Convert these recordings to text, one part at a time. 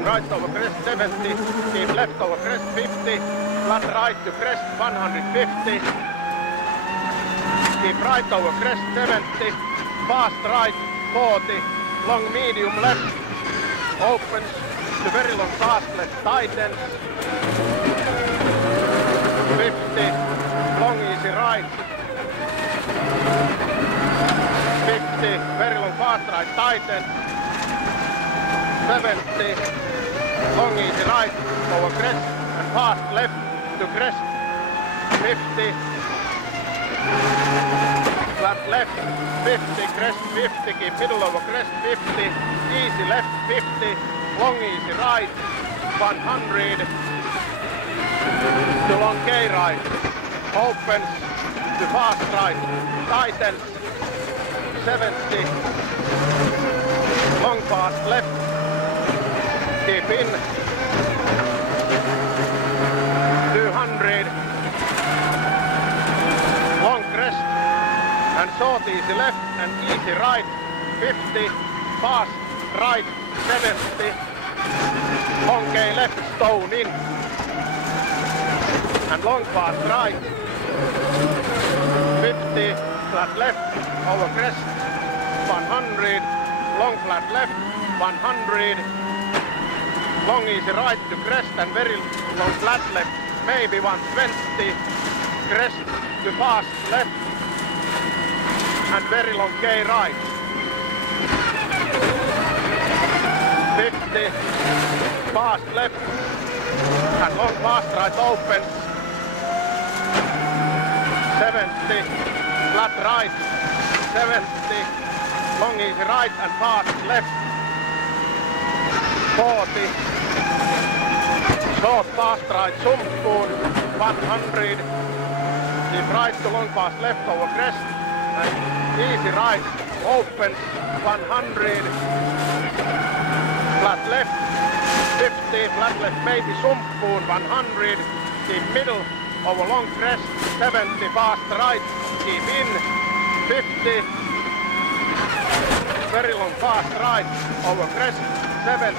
medium right over crest 70, keep left over crest 50, flat right to crest 150, keep right over crest 70, fast right 40, long medium left, opens to very long fast left, tightens, 50, long easy right, 50, very long fast right, tightens, 70, long easy right, over crest and fast left to crest, 50, flat left, 50, crest 50, keep middle over crest 50, easy left 50, long easy right, 100, to long K right, opens to fast right, tightens, 70, long fast left, keep in, 200, long crest, and short easy left and easy right, 50, fast right, 70, long K left, stone in, and long fast right, 50, flat left, over crest, 100, long flat left, 100, long easy right to crest and very long flat left, maybe 120, crest to fast left, and very long K right, 50, fast left, and long fast right opens, 70, flat right, 70, long easy right and fast left, 40, short fast right, sumppuun, 100, keep right to long fast left over crest, and easy right, opens, 100, flat left, 50, flat left maybe sumppuun, 100, keep middle over long crest, 70, fast right, keep in, 50, very long fast right, over crest, 70,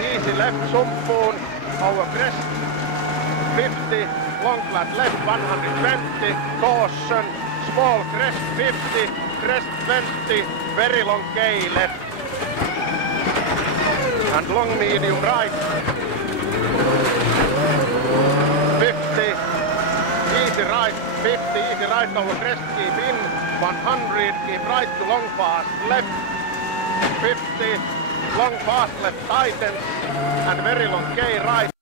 easy left sumppuun, over crest, 50, long flat left, 120, caution, small crest, 50, crest 20, very long K left, and long medium right, 50, easy right, 50, easy right over crest, keep in, 100, keep right to long fast left, 50, long fast left tightens, and very long K right.